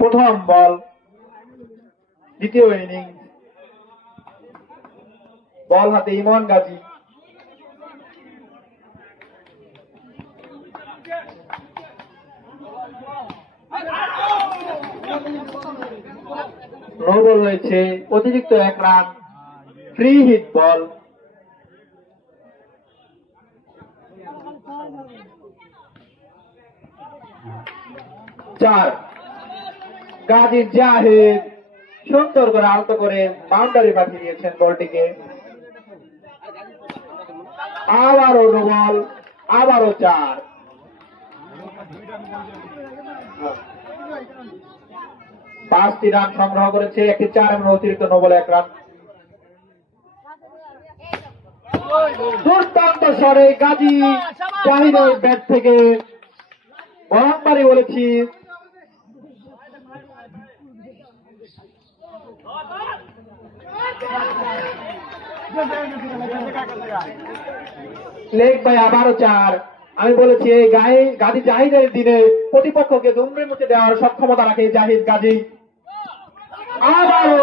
প্রথম বল দ্বিতীয় ইনিংস। বল হাতে ইমন গাজী। নো বল হয়েছে, অতিরিক্ত 1 রান, ফ্রি হিট বল। চার গাজী জাহিদ সুন্দর করে আউট করে বাউন্ডারি পাঠিয়ে দিয়েছেন বলটিকে। আবারও নো বল, আবারও 4। 5টি রান সংগ্রহ করেছে, একটি 4 এবং অতিরিক্ত নো বলে 1 রান। দুর্দান্ত শটে গাজী জাহিদের ব্যাট থেকে বাউন্ডারি বলেছি। লেগ বাই আবারও 4। আমি বলেছি এই গাজী জাহিদের দিনে প্রতিপক্ষকে দুমড়ে মুছে দেওয়ার সক্ষমতা রাখে জাহিদ গাজী। আবারও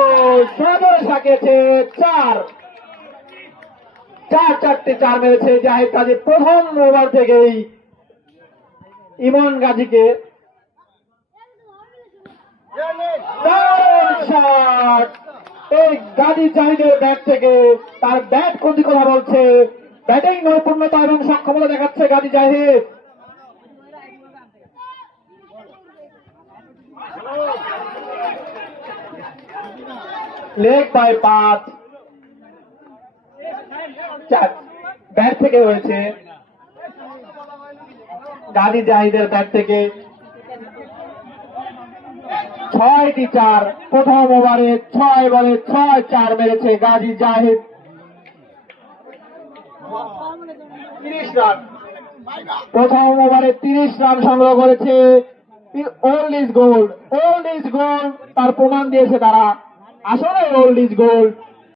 সদরে সাকিয়েছে 4। 4 মেরেছে জাহিদ গাজী প্রথম ওভার থেকেই ইমন গাজীকে। এই গাজী জাহিদের ব্যাট থেকে তার ব্যাট কোন কথা বলছে, ব্যাটিং নৈপুণ্যতা এবং সক্ষমতা দেখাচ্ছে Gazi Zahid. Leg by 5। 4 bat থেকে হয়েছে গাজী জাহিদের ব্যাট থেকে। 6টি 4 প্রথম ওভারে 6 বলে 6 মেরেছে গাজী জাহিদ। 30 রান, প্রথম ওভারে 30 রান সংগ্রহ করেছে। Old is gold, old is gold তার প্রমাণ দিয়েছে তারা, আসলে ওল্ড ইজ গোল্ড।